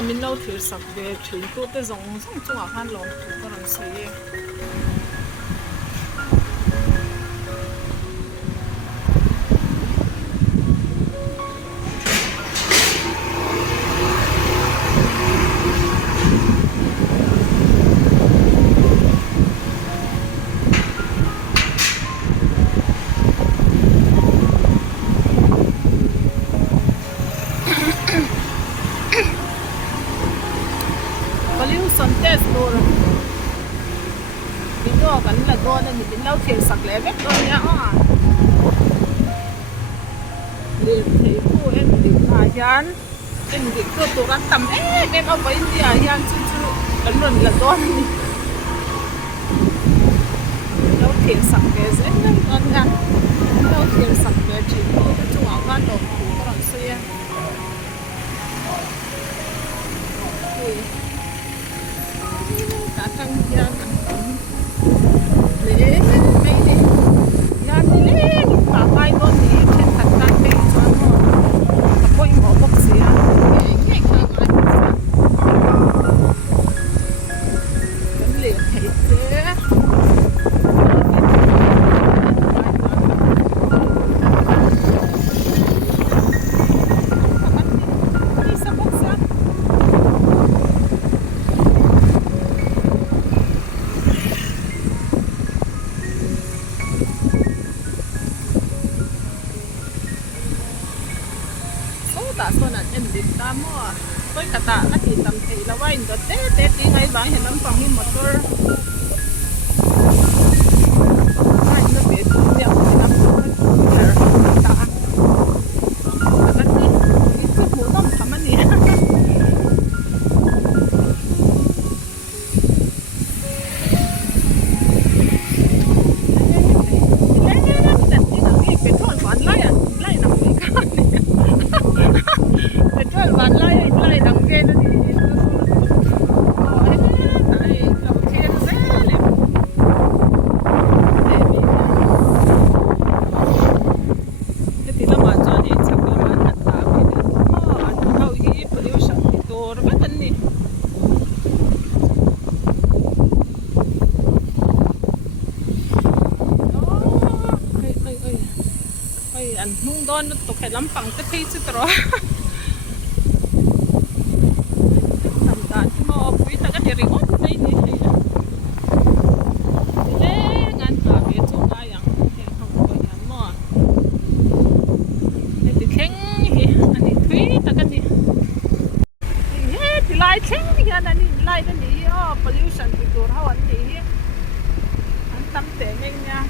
mình lâu thiệt sập về chuyện tôi tới giống xong chung ở han lòng tôi có làm gì Test rồi video kan là go nên mình lâu thiệt sặc lẽ vết rồi nhá liền thấy cô em định là yan em định cơ tổ ăn tầm em ở bên India yan chú ấn luận là go này lâu thiệt sặc cái dễ lắm con nha lâu thiệt sặc cái chỉ có chung ở gan đồ của con xe cả thằng gia lễ mấy đi gia đi lễ cả hai con đi trên thật ta đi cho nó coi ngõ bốc xì à cái khang ai vẫn liền thấy thế ta so nan em dit ta mo koi kata ati tam thei lawain do te ti ngai bang hen lam pang hi motor ai no be tu ya nam ta ta ni chu mo nom thamani nung don nó tụt lắm bằng cái phi chứ rồi tầm tàn mà quý ta cái gì riêng đây đi thì lẽ ngàn cả về chỗ ai yang không có nhà mà thì khen anh đi quý ta cái gì thì lại khen thì anh đi lại cái gì pollution thì đồ hao anh đi anh tâm tệ ngay nha